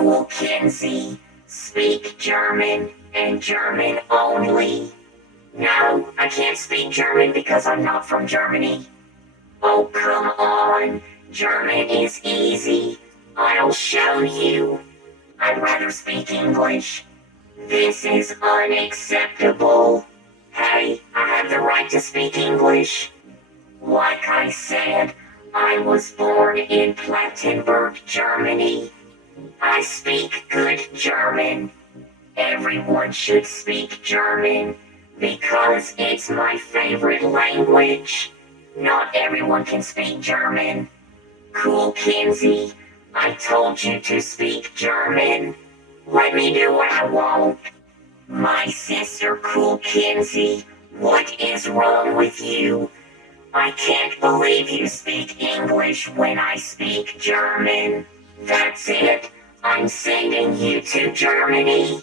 Kool Kenzie. Speak German, and German only. No, I can't speak German because I'm not from Germany. Oh, come on. German is easy. I'll show you. I'd rather speak English. This is unacceptable. Hey, I have the right to speak English. Like I said, I was born in Plattenburg, Germany. I speak good German. Everyone should speak German because it's my favorite language. Not everyone can speak German. Kool Kenzie, I told you to speak German. Let me do what I want. My sister Kool Kenzie, what is wrong with you? I can't believe you speak English when I speak German. That's it. I'm sending you to Germany.